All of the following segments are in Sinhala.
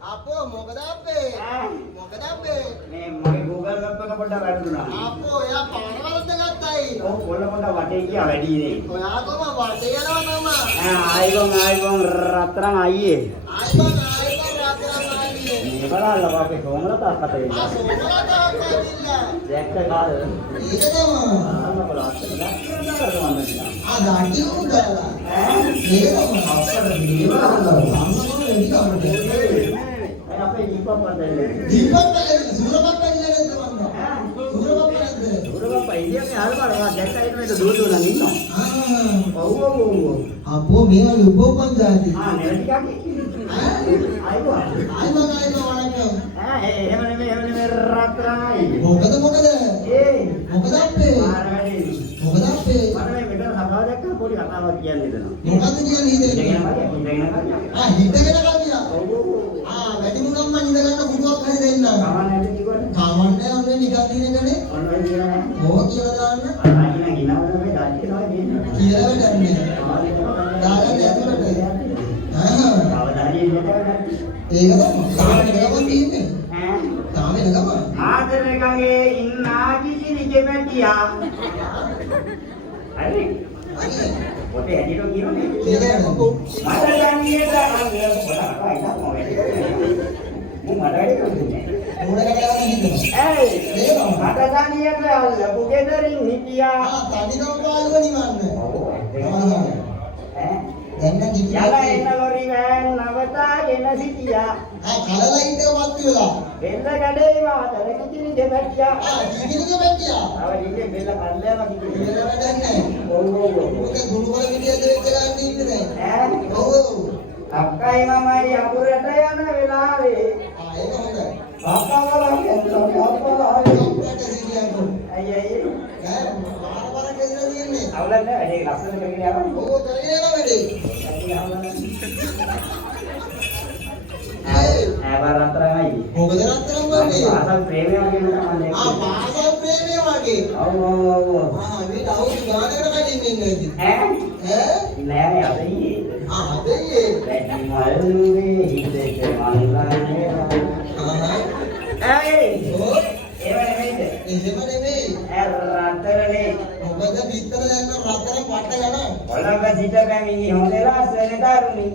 Apa මොකද අපේ මේ මගේ Google Map එක පොඩ්ඩක් වැරදුනා. අපෝ එයා පාර වලද ගත්තයි. ඔව් පොළ පොඩ්ඩක් වටේ ගියා වැඩි නේ. ඔයා කොහම වටේ යනවා තමයි. ආයිබන් රත්තරන් අයියේ. ආයිබන් රත්තරන් අයියේ. මේ බලන්න අපේ කොමලතා කතා වෙන්නේ. සෝමලතා කතා දැක්ක කාද? ඒක තමයි. දාටි උදාලා. මේක තමයි අප්සර අපේ දීපක් වන්දනේ. සූරපප්පා ඉන්නේ ආල් බලවා දැක්කා ඉන්නේ දුර දුර නම් ඉන්නවා. ඔව්. අපෝ මේ වගේ උපෝපන් જાති. නෙවෙයි ටිකක්. ආයිබන් වණකම්. එහෙම නෙමෙයි රත්තරන්යි. මොකද මොකද අපේ? මොකද අපේ? මම මෙතන සභාව දැක්කම පොඩි කතාවක් කියන්න හිතනවා. මොකද කියන්නේ හිතේ? හිතගෙන කවියා. වැඩි මුණම් මන් ඉඳ ගන්න කුඩුවක් හරි දෙන්න. කවන්නේ ඔන්නේ නිකන් දිනකනේ. ඔන්න කියලා. ඕක කියලා දාන්න. අයිනා ගිනවල මේ දාන්නේ තමයි දෙන්නේ. කියලා වැඩන්නේ. දාගන්න ඇතුළට. කවදාහරි ඉන්නකම් ඒක තමයි. තාමේ ගමන් තියෙන්නේ. තාමේ ගමන්. ආදරේ ඉන්නා කිසි දෙමැටියා. හරි. ඔතේ ඇදිරෝ කියනනේ. කියලා මට යන්නේ දාන්න පොඩක් අයිනා මොකද? මම වැඩේ කරන්නේ. ඕනකට යන්න හිතනවා. ඒයි මට දනියට ලැබු ගෙදරින් හිටියා. තනිකම පාළුව නිවන්න. දැන් නම් යලා එන ලොරි වෑන් නවතාගෙන සිටියා. කලලයින් එක වත් වෙලා. බෙල්ල කඩේ මාතර කිචිනි දෙපැටියා. කිචිනි දෙපැටියා. ආව ඉන්නේ බෙල්ල කල්ලෑම කිචිනි. බෙල්ල වැඩන්නේ. ඔව්. ඔක ගුණ වල විදියට වෙච්ච ගන්න ඉන්නේ ඈ. ඔව්. අක්කයි මමයි අකුරට යන වෙලාවේ. ඒක හොඳයි. අක්කවලා කියනවා අප්පලා අප්පට සිටියකෝ. අයියයි. මාර කියලා දෙන්නේ. අවුලක් නෑ වැඩේ ලස්සන කරගෙන යනවා. ඔව් කරගෙන යනවා වැඩේ. රත්තරන්යි. මොකද රත්තරන් වගේ? පාසල් ප්‍රේමය වගේ නේද? පාසල් ප්‍රේමය වගේ. ඔව්. මේ අවුරුදු ගානකට කලින් ඉන්නේ. ඈ? නෑ අදයි. අදයි. මල්ලුවේ හිතේ මල්ලන්නේ. ඒයි. එහෙම නෙමෙයි. රත්තරනේ. මොකද පිටතට යන රත්තරන් පට්ට ගන්න. කොළඹ සිට පැමිණි හොඳලා සෙනගරුනි.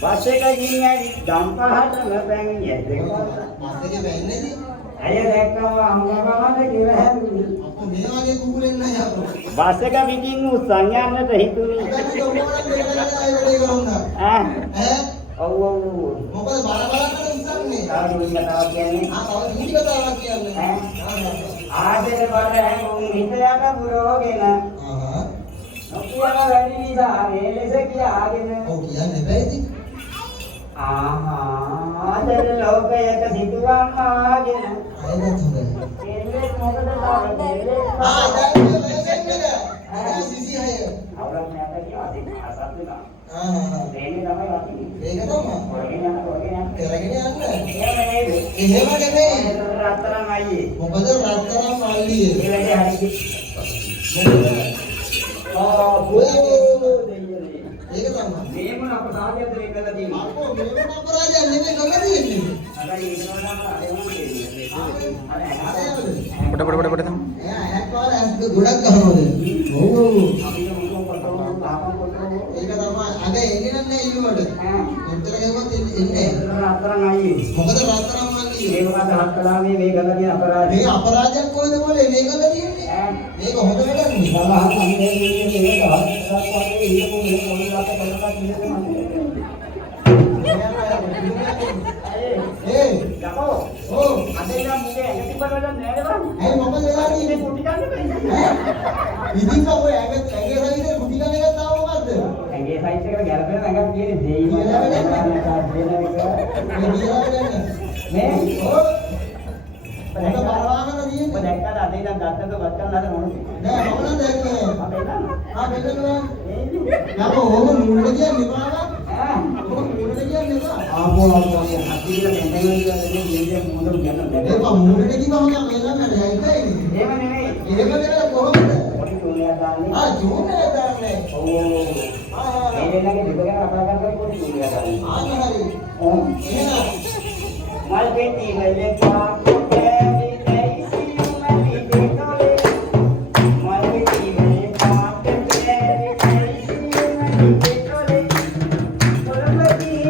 බස් එක ගින්නයි ගම්පහටම පැමිණි ඇද්දක. බස් එකේ වෙන්නේද? අය දැක්කම අංගමවද කියලා හැදුනි. අපෝ මේ වගේ කුකුලෙන් නැහැ අපෝ. බස් එක පිටින් උස්සන් යන්නට හිතුනි. ඔව්. මොකද බල උස්සන්නේ? තාරුණිය කතාවක් කියන්නේ. තව හිටි කතාවක් කියන්නේ. ආදර බර හැඟුම් හිතයට පුරෝගෙන. නොකියන වැඩි නිසා මේ ලෙස කියාගෙන. ඔව් කියන්නේ බෑදී. ආදර ලෝකයක සිටුවම් ආගෙන. අයවත් හොඳයි. එන්නේ මොකද තාන්නේ? දැන් මෙසෙන්නේ. සිසි අය. අවුලක් නැත කියලා අසත් වෙනවා. දෙන්නේ තමයි වටින්නේ. ඒක තමයි. කරගෙන යන්න. කරගෙන යන්න. එහෙම එහෙම නෙමෙයි. රත්තරන් අයියේ. මොකද රත්තරන් මල්ලියේ. ඒ වැඩේ හරියි. මොකද? බෝ දෙයියනේ. ඒක තමයි. මේ මොන අපරාධයක්ද මේ කළා තියෙන්නේ? අපෝ මේ මොන අපරාධයක් නෙමෙයි කළා තියෙන්නේ. අර ඒකවලම අර පොඩ ඇහක් පාර ඇස් ගොඩක් ගහනවද? ඔව්. අපිට මොකක් කරනවා තාපන් කරනවා. ඒක තමයි. අද එන්නේ නැහැ ඉල්ලුවට. මෙතන ගෙවුවත් එන්නේ නැහැ. අතරන් ආයේ. මොකද රත්තරන් මල්ලි. මේ මොකද හත්කලාවේ මේ කළා තියෙන අපරාධය. මේ අපරාධයක් කොහෙද මොලේ මේ කළා තියෙන්නේ? මේක හොඳ වැඩක් නේ. සමහර අන්නේ මේක හත්කලාවේ ඉන්නකෝ මේ මොනවාට බලලා කියන්නේ. ඒ යකෝ ඔව් අද ඉඳන් මුගේ ඇඟ තිබ්බට වැඩක් නෑ නේද? ඇයි මොකද වෙලා මේ තියෙන්නේ? කුටි ගන්න බෑ. ඉතින් ඔය ඇඟේ සයිඩේ කුටි ගන්න එකක් තාම මොකද්ද? ඇඟේ සයිස් එකට ගැලපෙන ඇඟක් තියෙන්නේ දෙයි මේ මේ ඔව් මොකද බලවාගෙන ඔබ තියෙන්නේ? දැක්කද අද ඉඳන් දත්තක වත් කරන්න හදන මොනවද? නෑ මම නම් දැක්කේ. අපේ නම බෙල්ලනවා. යකෝ ඕක නුඹට කියන්නේ බාවා. ඈ ඕක නුඹට කියන්නේ බා. ආපෝ හතිල මෙතන කියන්නේ මොනවද කියන්නේ? ඒක නුඹට කිව්වම මම එළන්නට යයිනේ. එහෙම නෙමෙයි. එහෙම නෙවෙයි කොහොමද? පොඩි තුනියක් දාන්නේ. ජූනේ දාන්නේ. ඔව් මේ දෙන්නගේ දෙකගෙන කතා කරලා පොඩි තුනියක් දාන්නේ. හරි. ඔව් එහෙනම් මල් පෙට්ටි වල පාට කෑලි දෙයිසි උමලි දෙතොලේ මල් පෙට්ටි වල පාට කෑලි දෙයිසි උමලි දෙතොලේ කොළඹකින්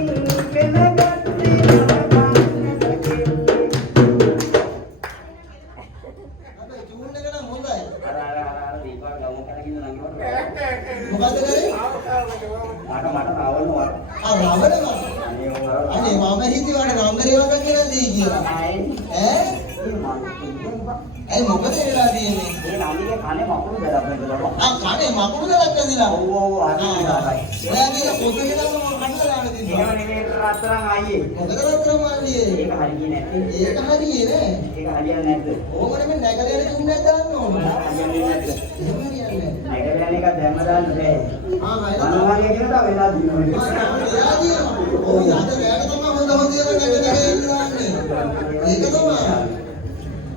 කෙනගත්තේ නවගන්නට කෙල්ලේ අපේ ජූන් එක නම් හොඳයි. අර දීපා ගමු කරගෙන නංගිවට මොකද්ද කරේ? මට රාවණවා රවණම. අනේ මම හිතුවානේ නම්බරේ වගේ කියලා දී කියලා. ඈ? ඇයි මොකද වෙලා තියෙන්නේ? ඒ නංගිගේ කනේ මකුළු දෙයක් නේද? කනේ මකුළු ගලක් ඇදිලා. ඔව් අනේ ඔයාගේ පොතේ නම් මම කන්න දාන්න එහෙම තිබ්බා. නෙමෙයි රත්තරන් ආයේ. මොකද රත්තරන් මල්ලියේ? ඒක හරියන්නේ නැත්තේ. ඒක හරියේ නෑ. ඒක හරියන්නේ නැද්ද? ඕකනේ මේ නැගලේ තුන්නේ දාන්න ඕන. හරියන්නේ නැද්ද? එහෙම හරියන්නේ නෑ. නැගලයන් එක දැම්ම දාන්න බෑ. ආ අනවාගේ කියන දා වෙලා දිනුනේ. ඔව් අද රැයට තමයි හොඳ ඒවා නැගලේ ඉන්නවාන්නේ. ඒක තමයි.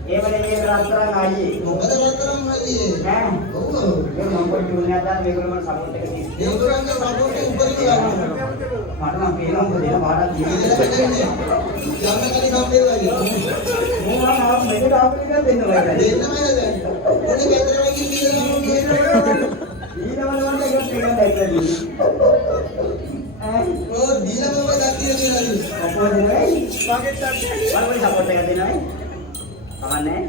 ඒ වගේ රත්තරන් ආයේ. මොකද රත්තරන් මල්ලියේ? ඈ ඔව්. ඒක මම පොඩි දුන්නා දාන්න මේගොල්ලෝ මට සපෝට් එක දෙන්නේ. ඒගොල්ලන්ගේ සපෝට් එක උඩින් ගන්නවා. මට නම් පේනවා මොකද දෙන පාඩම් යන්න තියෙන්නේ. කලින් සම්මේ වගේ. මොනවා මේක දාපු එක දෙන්න බෑ. දෙන්නමයි දැන්. ඔනේ වැතරම කිව්වේ ඊළඟ වන්ද ඒක දෙන්න දැක්කේ. ඕ දීලා මම දැක්කේ කියලා. අපෝ දෙන්නේ. පාකට් එකක්. බලන්න සපෝට් එක දෙන්නයි. කවන්නේ.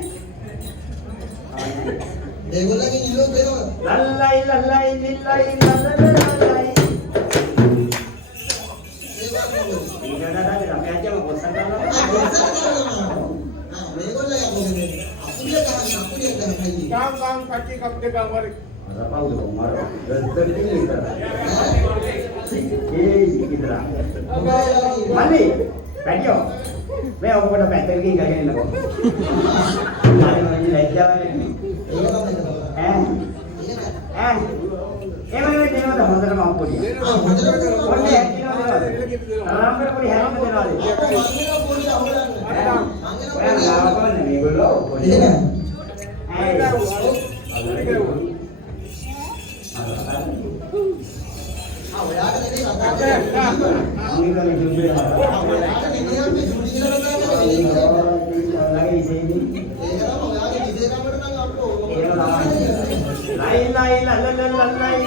ඒගොල්ලන්ගේ ඉල්ලුව දෙනවා. ලල්ලයි ලල්ලයි නිල්ලයි ලල්ලයි. ඊළඟට අපි රමයාජම කොස්සන් කරනවා. මේගොල්ලෝ යන්නේ අපුලිය ගහන්නේ. Gang kaki kap degang warik. Rapau tu mar. Betul ni kita. Kita. Mali. Patio. मैं आपको बड़ा पैसे की करके नहीं लगो। नाले में ये लग जाए। हैं? हैं? ये मैंने देना था हज़ार मांग को दिया। बोले कितना देना था? आराम से पूरी हैरान में देना था। मैं लाभ को नहीं बोलो। बोले ना। Ini kan juga. Lagi sini. Lain lain lain lain lain lain.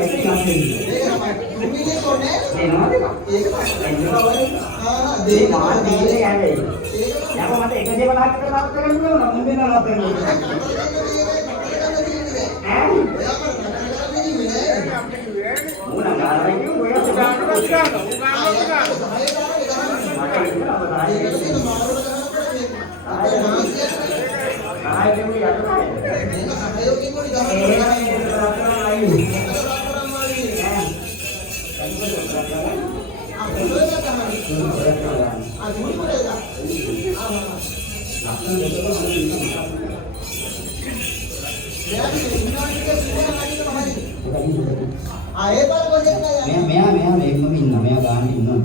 ඒක තමයි. තුමිනේ කොනේ එනවාද? ඒක තමයි ඒ මාත් දීලා යන්නේ. යම මට 150ක් විතර නවත්ත ගන්න පුළුවන් නම් මුන්දේ නවත්ත ගන්න. මුණ ගාලා ඉන්නේ ඔය මෙයා මේකම ඉන්නවා. මෙයා ගානේ ඉන්නවා.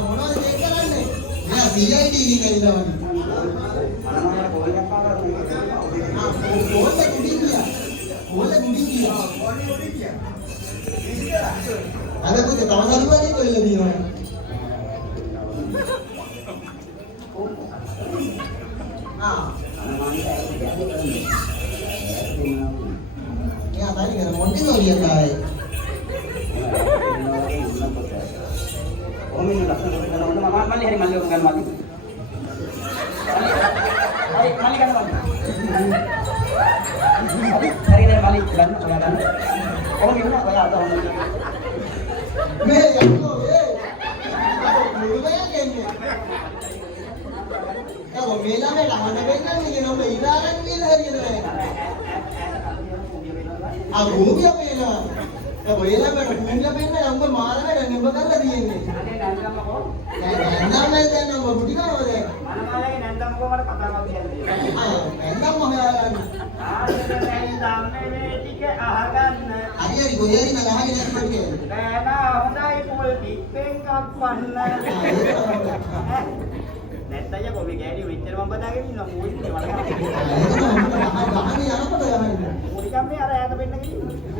මොනවද මේක කරන්නේ? මෙයා CID එකකින් ඇවිල්ලාවනේ. ඕනේ කුඩින් ගියා. අද පුතේ තව සල්පන්නේ කොල්ල දිනවනේ. Ya tadi kata monti tuh dia tay. Om ini langsung kita nonton mali hari mali bukan mali. Hari mali kan mali. Hari ini mali kan kan. Oh gimana kalau ada om ini? Me ya tuh, mulai kayaknya. Ya kok mela mela mana benar nih nomor ilaran mela hari ini. Aku dia mela. Ya mela mela mela mela nomor marah mela nomor kan lagi ini. Nandam mela nomor budi kan ada. Mana malah nandam kok mana kata kata dia. Nandam mahalan. Nandam ini tiga ahagan. Hari goyari na lahagi na pergi. Nana hondai pul pippeng kapan. Nettanya kok begini winter membadakin ini mau ini mana kan? Bahani apa tuh yang ini? Mau kami ada yang tapi lagi.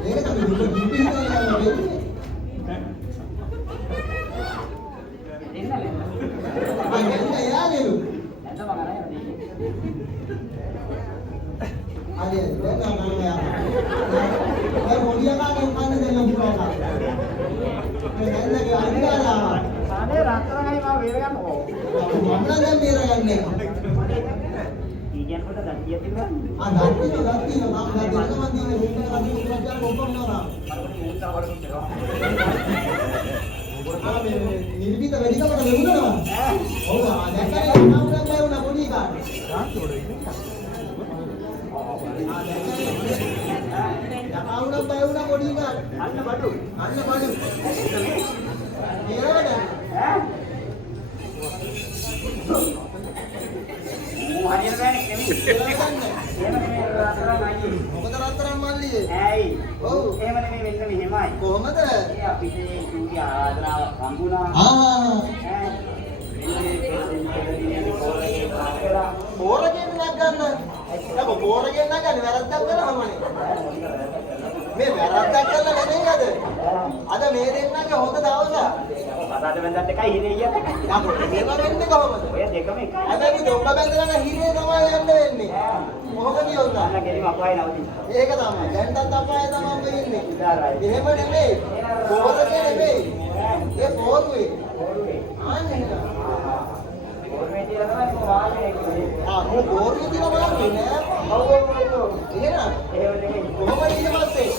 Ini kan dubi Ini lah. Ini ya lu. Netta mana ya? Ada, dia nggak ya. Mau dia kan dengan buka kan. Nenda ke ada lah. Sana rata kali mau berekan oh. Mana dia berekan nih? Ijan kota ganti itu kan. Ganti no, ganti sama dia rumah lagi kerja ngomong orang. Ini kita beri kita pada dulu kan? Oh, ada kan yang tahu kan baru nak beli kan? Ya tahu nak baru nak beli kan? Anda badu. Iya ada. Hari ini kami. මොකද රත්තරන් මල්ලියේ? ඇයි? ඔව්. එහෙම නෙමෙයි මෙන්න මෙහෙමයි. කොහමද? ඒ අපිට චූටි ආරාධනාවක් හම්බුණා. බෝරගෙන් නගන්න. ඒක බෝරගෙන් නගන්නේ වැරද්දක් කරාමනේ. මේ වැරද්දක් කරලා නෙමෙයි අද. අද මේ දෙන්නගේ හොඳ දවසක්. අදාට වෙනදත් එකයි හිරේ කියන්නේ. නමුත් මේව වෙන්නේ කොහොමද? ඔය දෙකම එකයි. හැබැයි දොඹ බැඳලා හිරේ තමයි යන්න වෙන්නේ. මොකද කියොත් අන්න ගෙලිම අපයි නවතින. ඒක තමයි. දැන්ටත් අපාය තමයි වෙන්නේ. ඉදාරයි. එහෙම නෙමෙයි. බෝරගේ නෙමෙයි. ඒ බෝරුවේ. ඕරුවේ. ආන්නේ. ඕරුවේ තියනවා ඒක වායනේ කියන්නේ. මෝ බෝරුවේ තියලා බලන්නේ නෑ. ඔව්. එහෙනම් එහෙම නෙමෙයි. කොහොමද ඊට පස්සේ?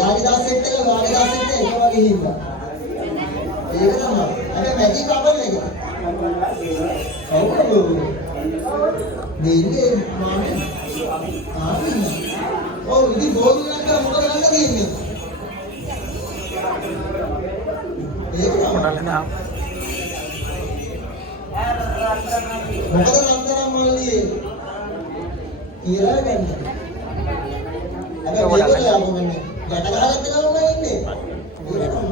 යාලි දාසෙත් එක වාලි දාසෙත් එක වගේ හින්දා. ඒක තමයි. අර මැජික් අපල එක. ඔව්. දෙන්නේ මානේ. ඔව් ඉතින් බෝඩ් එකක් මොකද ගන්න තියෙන්නේ? ඒක තමයි. මොකද රත්තරන් මල්ලියේ කියලා ගන්න. හැබැයි මේක ලාභ වෙන්නේ. ගැට ගහගත්ත ගමන් ඉන්නේ. ඒක තමයි.